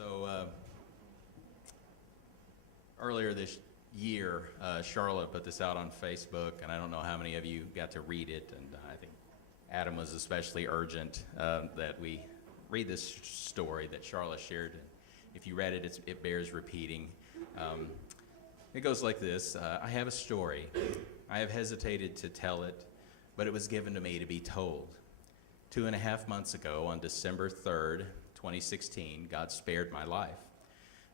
So earlier this year, Charla put this out on Facebook, and I don't know how many of you got to read it, and I think Adam was especially urgent that we read this story that Charla shared. And if you read it, it bears repeating. It goes like this. I have a story. I have hesitated to tell it, but it was given to me to be told. 2.5 months ago, on December 3rd, 2016, God spared my life.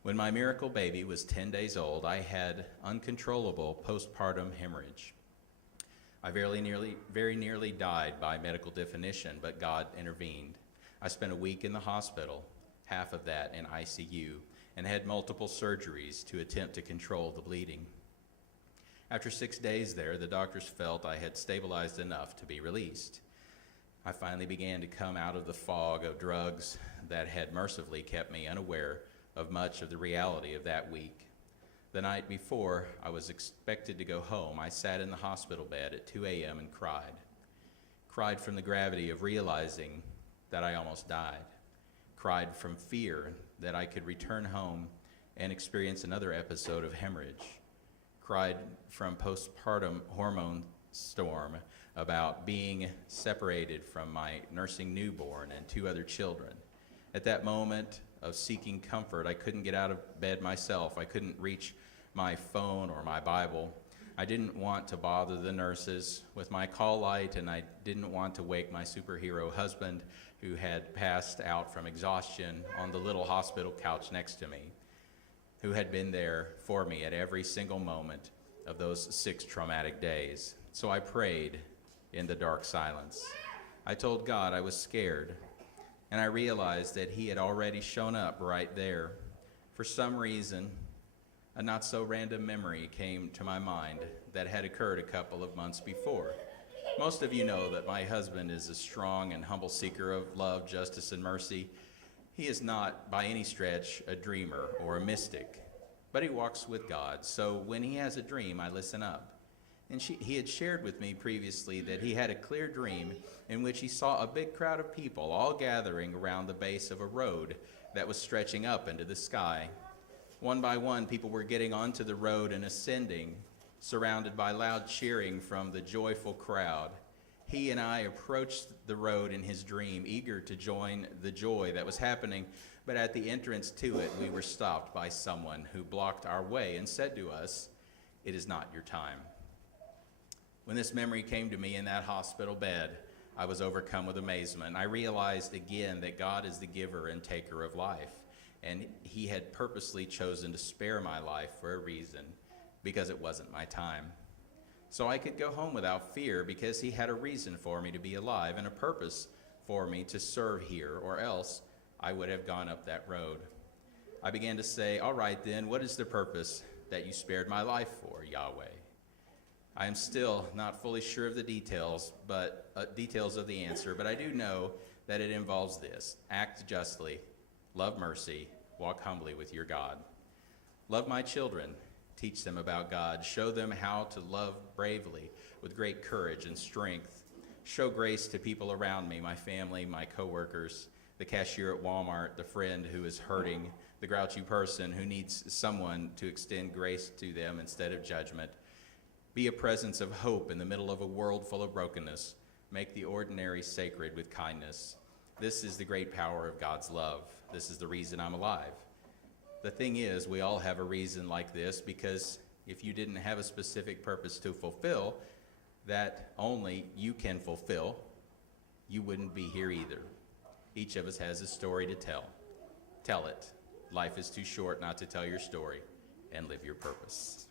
When my miracle baby was 10 days old, I had uncontrollable postpartum hemorrhage. I very nearly died by medical definition, but God intervened. I spent a week in the hospital, half of that in ICU, and had multiple surgeries to attempt to control the bleeding. After 6 days there, the doctors felt I had stabilized enough to be released. I finally began to come out of the fog of drugs that had mercifully kept me unaware of much of the reality of that week. The night before I was expected to go home, I sat in the hospital bed at 2 a.m. and cried. Cried from the gravity of realizing that I almost died. Cried from fear that I could return home and experience another episode of hemorrhage. Cried from postpartum hormone storm about being separated from my nursing newborn and 2 other children. At that moment of seeking comfort, I couldn't get out of bed myself. I couldn't reach my phone or my Bible. I didn't want to bother the nurses with my call light, and I didn't want to wake my superhero husband, who had passed out from exhaustion on the little hospital couch next to me, who had been there for me at every single moment of those 6 traumatic days. So I prayed in the dark silence. I told God I was scared, and I realized that He had already shown up right there. For some reason, a not-so-random memory came to my mind that had occurred a couple of months before. Most of you know that my husband is a strong and humble seeker of love, justice, and mercy. He is not, by any stretch, a dreamer or a mystic, but he walks with God. So when he has a dream, I listen up. And he had shared with me previously that he had a clear dream in which he saw a big crowd of people all gathering around the base of a road that was stretching up into the sky. One by one, people were getting onto the road and ascending, surrounded by loud cheering from the joyful crowd. He and I approached the road in his dream, eager to join the joy that was happening, but at the entrance to it, we were stopped by someone who blocked our way and said to us, "It is not your time." When this memory came to me in that hospital bed, I was overcome with amazement. I realized again that God is the giver and taker of life, and He had purposely chosen to spare my life for a reason, because it wasn't my time. So I could go home without fear because He had a reason for me to be alive and a purpose for me to serve here, or else I would have gone up that road. I began to say, "All right then, what is the purpose that you spared my life for, Yahweh?" I am still not fully sure of the details of the answer, but I do know that it involves this: act justly, love mercy, walk humbly with your God. Love my children, teach them about God, show them how to love bravely with great courage and strength. Show grace to people around me, my family, my coworkers, the cashier at Walmart, the friend who is hurting, the grouchy person who needs someone to extend grace to them instead of judgment. Be a presence of hope in the middle of a world full of brokenness. Make the ordinary sacred with kindness. This is the great power of God's love. This is the reason I'm alive. The thing is, we all have a reason like this, because if you didn't have a specific purpose to fulfill that only you can fulfill, you wouldn't be here either. Each of us has a story to tell. Tell it. Life is too short not to tell your story, and live your purpose.